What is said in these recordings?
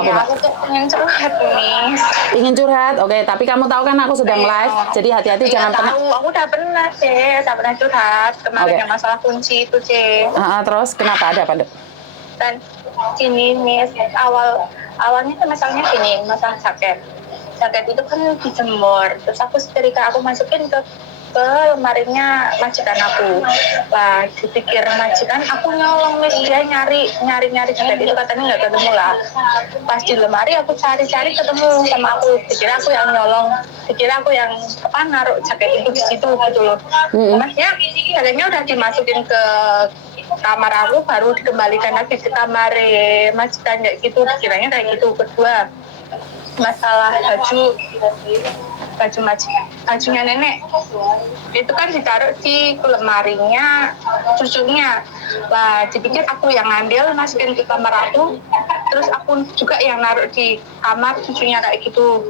Apa, Iya, Mbak? aku tuh pengen curhat nih. Ingin curhat? Oke, tapi kamu tahu kan aku sedang Iya, live, jadi hati-hati iya jangan pernah. tahu. Aku udah pernah curhat kemarin Oke. yang masalah kunci itu, C. Terus kenapa ada apa, Dok? Dan gini, Miss, awalnya kan masalahnya gini, masalah jaket. Jaket itu kan dijemur, terus ketika aku masukin ke lemarinya majikan aku. Lah, dipikir majikan aku nyolong, Miss, dia nyari jaket itu katanya nggak ketemu lah. Pas di lemari aku cari-cari ketemu sama aku, dikira aku yang nyolong, dikira aku yang naruh jaket itu di situ gitu loh. Maksudnya jaketnya udah dimasukin ke kamar aku, baru dikembalikan lagi ke kamar majikan kayak gitu, dikiranya kayak gitu. Kedua, masalah bajunya nenek itu kan ditaruh di lemarinya cucunya. Lah, dipikir aku yang ngambil masukin ke kamar aku, terus aku juga yang naruh di kamar cucunya kayak gitu.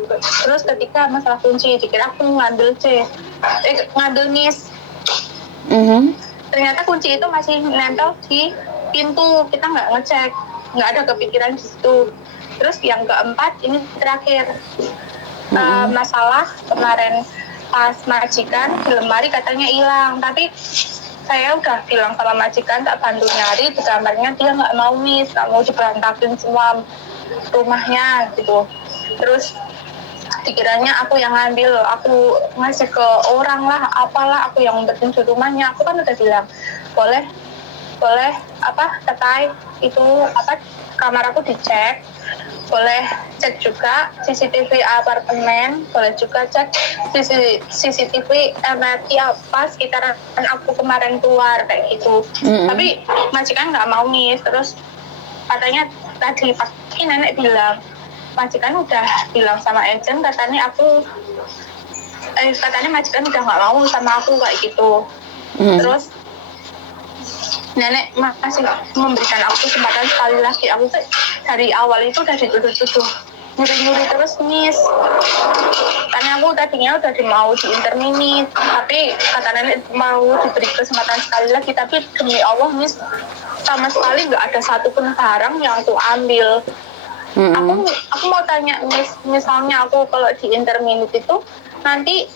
Terus ketika masalah kunci, dikira aku ngambil Miss. Ternyata kunci itu masih nempel di pintu, kita nggak ngecek, nggak ada kepikiran di situ. Terus yang keempat, ini terakhir, masalah kemarin pas majikan di lemari katanya hilang, tapi saya udah bilang sama majikan tak bantu nyari di kamarnya, dia nggak mau, Miss, nggak mau diberantakin semua rumahnya gitu. Terus dikiranya aku yang ngambil, aku ngasih ke orang lah, apalah, aku yang umpetin di rumahnya. Aku kan udah bilang boleh tetai itu kamar aku dicek, boleh cek juga CCTV apartemen, boleh juga cek CCTV MRT apa sekitaran aku kemarin keluar kayak gitu. Tapi majikan nggak mau, Miss. Terus katanya tadi pagi nenek bilang, majikan udah bilang sama agent, katanya majikan udah nggak mau sama aku kayak gitu. Terus nenek masih memberikan aku kesempatan sekali lagi. Aku tuh dari awal itu udah dituduh-tuduh nyuri-nyuri terus, Miss. Karena aku tadinya udah mau diinterminit, tapi kata nenek mau diberi kesempatan sekali lagi. Tapi demi Allah, Miss, sama sekali nggak ada satupun barang yang aku ambil. Aku mau tanya, Miss, misalnya aku kalau diinterminit itu nanti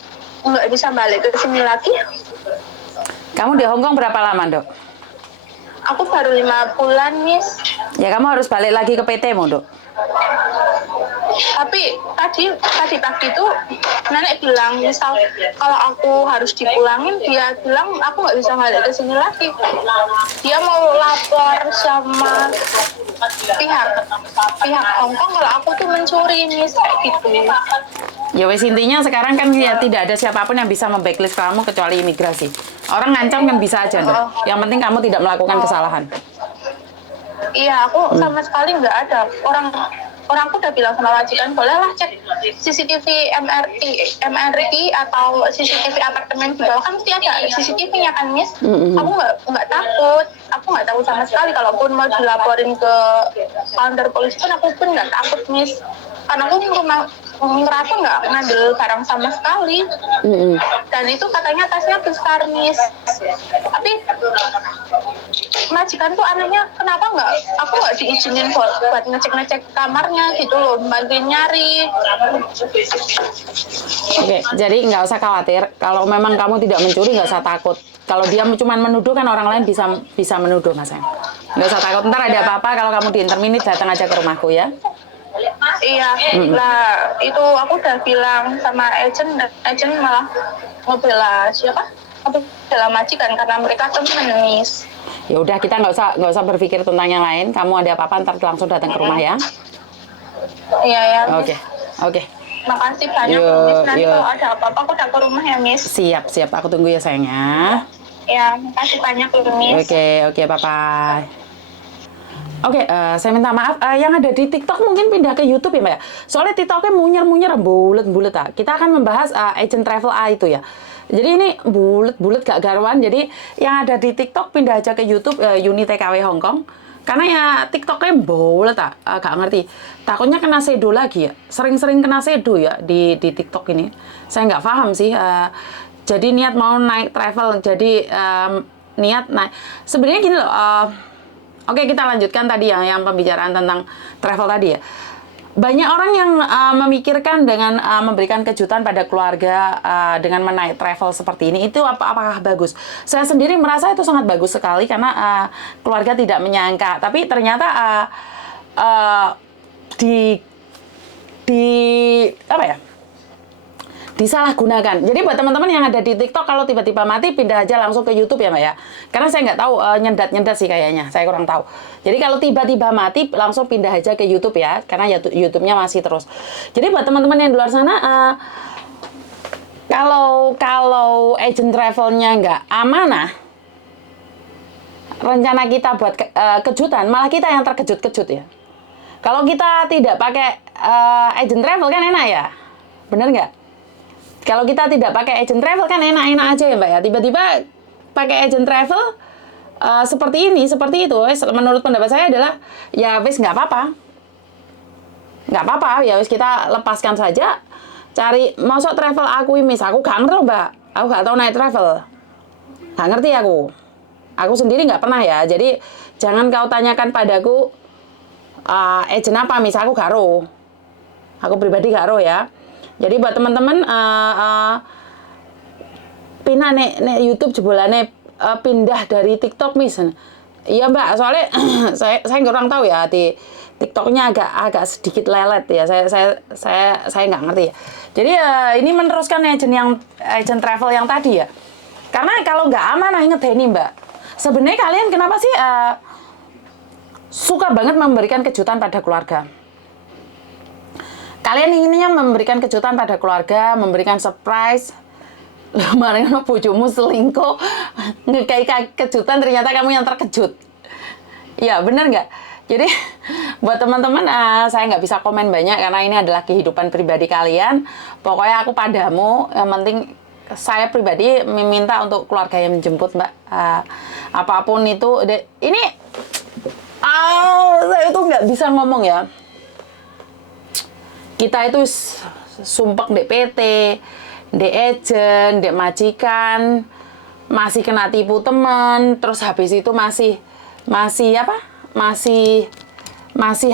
nggak bisa balik ke sini lagi. Kamu di Hong Kong berapa lama, Dok? Aku baru 5 bulan, Miss. Ya kamu harus balik lagi ke PT-mu, Dok. Tapi tadi pagi itu nenek bilang, misal kalau aku harus dipulangin, dia bilang aku nggak bisa balik ke sini lagi. Dia mau lapor sama pihak Hong Kong kalau aku tuh mencuri, Miss, kayak gitu. Ya wes, intinya sekarang kan ya tidak ada siapapun yang bisa memblacklist kamu kecuali imigrasi. Orang ngancam kan bisa aja, Dok. Yang penting kamu tidak melakukan kesalahan. Iya, aku sama sekali nggak ada. Orangku udah bilang sama majikan, bolehlah cek CCTV MRT atau CCTV apartemen di bawah, kan mesti ada CCTV-nya kan, Miss. Aku nggak takut. Aku nggak takut sama sekali. Kalaupun mau dilaporin ke kantor polisi pun aku pun nggak takut, Miss. Karena aku ngerasa nggak ngambil barang sama sekali. Dan itu katanya tasnya besar, Miss. Tapi majikan tuh anehnya, kenapa aku nggak diizinin buat ngecek kamarnya gitu loh, bantuin nyari. Oke, jadi nggak usah khawatir. Kalau memang kamu tidak mencuri, nggak usah takut. Kalau dia cuma menuduh, kan orang lain bisa menuduh, Mas. Nggak usah takut. Ntar ada apa-apa, kalau kamu diinterminit, datang aja ke rumahku ya. Iya, lah itu aku udah bilang sama agent, dan agent malah ngebela siapa? Ngebela majikan karena mereka temen, Miss. Ya udah, kita nggak usah berpikir tentang yang lain. Kamu ada apa-apa, ntar langsung datang ke rumah ya. Iya ya. Oke. Makasih banyak, Miss. Nanti kalau ada apa-apa aku datang ke rumah ya, Miss. Siap. Aku tunggu ya, sayangnya. Ya, makasih banyak, Miss. Oke, bye-bye. Oke, saya minta maaf. Yang ada di TikTok mungkin pindah ke YouTube ya, Mbak. Soalnya TikToknya munyer-munyer, bulet-bulet. Kita akan membahas agent travel A itu ya. Jadi ini bulet-bulet gak garuan. Jadi yang ada di TikTok pindah aja ke YouTube Uni TKW Hong Kong. Karena ya TikToknya bulet, gak ngerti. Takutnya kena sedo lagi ya. Sering-sering kena sedo ya di TikTok ini. Saya nggak paham sih. Jadi niat mau naik travel. Jadi niat naik. Sebenarnya gini loh. Oke, kita lanjutkan tadi yang pembicaraan tentang travel tadi ya. banyak orang yang memikirkan dengan memberikan kejutan pada keluarga dengan menaik travel seperti ini, itu apakah bagus? Saya sendiri merasa itu sangat bagus sekali karena keluarga tidak menyangka, tapi ternyata di apa ya? Disalahgunakan. Jadi buat teman-teman yang ada di TikTok, kalau tiba-tiba mati pindah aja langsung ke YouTube ya Mbak ya. Karena saya nggak tahu nyendat sih kayaknya, saya kurang tahu. Jadi kalau tiba-tiba mati langsung pindah aja ke YouTube ya, karena YouTube-nya masih terus. Jadi buat teman-teman yang di luar sana, kalau agent travelnya nggak amanah, rencana kita buat kejutan, malah kita yang terkejut-kejut ya. Kalau kita tidak pakai agent travel kan enak ya, bener nggak? Kalau kita tidak pakai agent travel kan enak-enak aja ya Mbak ya. Tiba-tiba pakai agent travel seperti ini, seperti itu. Menurut pendapat saya adalah ya wis nggak apa-apa. Nggak apa-apa, ya wis kita lepaskan saja. Cari, masuk travel aku mis, aku gak ngerti Mbak. Aku gak tahu naik travel. Gak ngerti aku. Aku sendiri nggak pernah ya. Jadi jangan kau tanyakan padaku agent apa mis, aku gak ro. Aku pribadi gak ro ya. Jadi buat teman-teman pindah nek YouTube jebolane pindah dari TikTok misalnya. Iya Mbak, soalnya saya kurang tahu ya di TikToknya agak sedikit lelet ya. Saya nggak ngerti ya. Jadi ini meneruskan agent travel yang tadi ya. Karena kalau nggak aman, inget ini Mbak. Sebenarnya kalian kenapa sih suka banget memberikan kejutan pada keluarga? Kalian inginnya memberikan kejutan pada keluarga, memberikan surprise. Kemarin bojomu selingkuh, ngekei kejutan, ternyata kamu yang terkejut. Ya, bener nggak? Jadi, buat teman-teman, saya nggak bisa komen banyak karena ini adalah kehidupan pribadi kalian. Pokoknya aku padamu, yang penting saya pribadi meminta untuk keluarga yang menjemput, Mbak. Apapun itu, ini, saya itu nggak bisa ngomong ya. Kita itu sumpek dek PT, dek agent, dek majikan, masih kena tipu teman, terus habis itu masih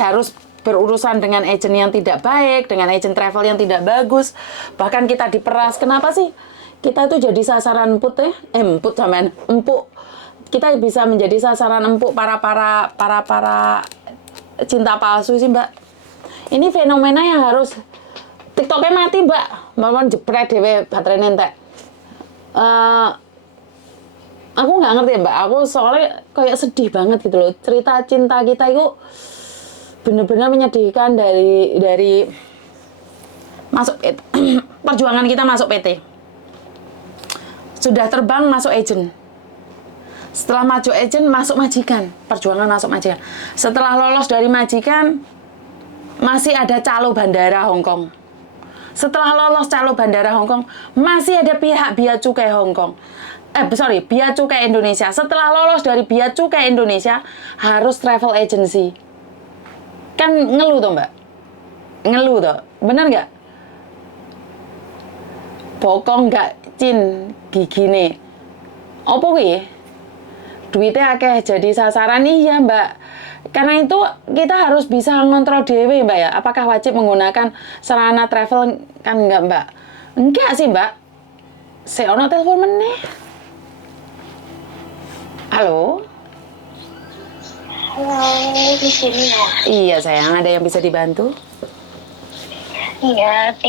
harus berurusan dengan agent yang tidak baik, dengan agent travel yang tidak bagus, bahkan kita diperas. Kenapa sih kita itu jadi sasaran empuk kita bisa menjadi sasaran empuk para cinta palsu sih Mbak. Ini fenomena yang harus TikToknya mati Mbak, mohon jepret dewe baterai nentek. Aku nggak ngerti Mbak, aku soalnya kayak sedih banget gitu loh. Cerita cinta kita itu benar-benar menyedihkan dari masuk perjuangan kita masuk PT. Sudah terbang masuk agent. Setelah maju agent masuk majikan, perjuangan masuk majikan. Setelah lolos dari majikan masih ada calo bandara Hongkong. Setelah lolos calo bandara Hongkong, masih ada pihak Bea Cukai Hongkong. Bea Cukai Indonesia. Setelah lolos dari Bea Cukai Indonesia, harus travel agency. Kan ngeluh tuh Mbak? Ngeluh tuh, bener nggak? Bokong nggak cin gigine. Apa kuwi? Duitnya akeh jadi sasaran, iya Mbak. Karena itu kita harus bisa ngontrol dewe Mbak ya. Apakah wajib menggunakan sarana travel? Kan enggak Mbak. Enggak sih Mbak. Saya ono telepon meneh. Halo? Halo, di sini ya. Iya sayang, ada yang bisa dibantu? Iya, di